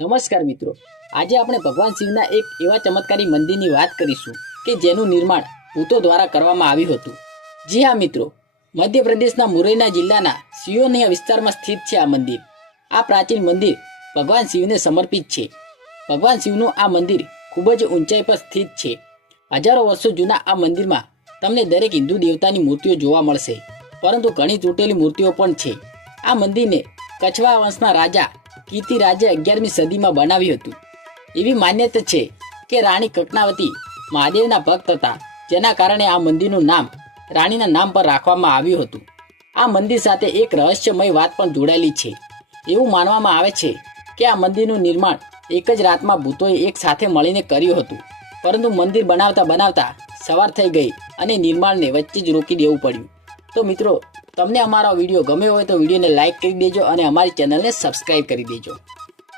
નમસ્કાર મિત્રો, આજે આપણે ભગવાન શિવના એક એવા ચમત્કારી મંદિરની વાત કરીશું કે જેનું નિર્માણ ભૂતો દ્વારા કરવામાં આવ્યું હતું। જી હા મિત્રો, મધ્યપ્રદેશના મુરૈના જિલ્લાના સિયોનિયા વિસ્તારમાં સ્થિત છે આ મંદિર। આ પ્રાચીન મંદિર ભગવાન શિવને સમર્પિત છે। ભગવાન શિવનું આ મંદિર ખૂબ જ ઊંચાઈ પર સ્થિત છે। હજારો વર્ષો જૂના આ મંદિરમાં તમને દરેક હિન્દુ દેવતાની મૂર્તિઓ જોવા મળશે, પરંતુ ઘણી તૂટેલી મૂર્તિઓ પણ છે। આ મંદિરને કછવા વંશના રાજા કીર્તિરાજે 11મી સદીમાં બનાવ્યું હતું। એવી માન્યતા છે કે રાણી કકનાવતી મહાદેવના ભક્ત હતા, જેના કારણે આ મંદિરનું નામ રાણીના નામ પર રાખવામાં આવ્યું હતું। આ મંદિર સાથે એક રહસ્યમય વાત પણ જોડાયેલી છે। એવું માનવામાં આવે છે કે આ મંદિરનું નિર્માણ એક જ રાતમાં ભૂતોએ એક સાથે મળીને કર્યું હતું, પરંતુ મંદિર બનાવતા બનાવતા સવાર થઈ ગઈ અને નિર્માણને વચ્ચે જ રોકી દેવું પડ્યું। તો મિત્રો, તમને અમારો વિડીયો ગમ્યો હોય તો વિડીયોને લાઇક કરી દેજો અને અમારી ચેનલને સબસ્ક્રાઇબ કરી દેજો।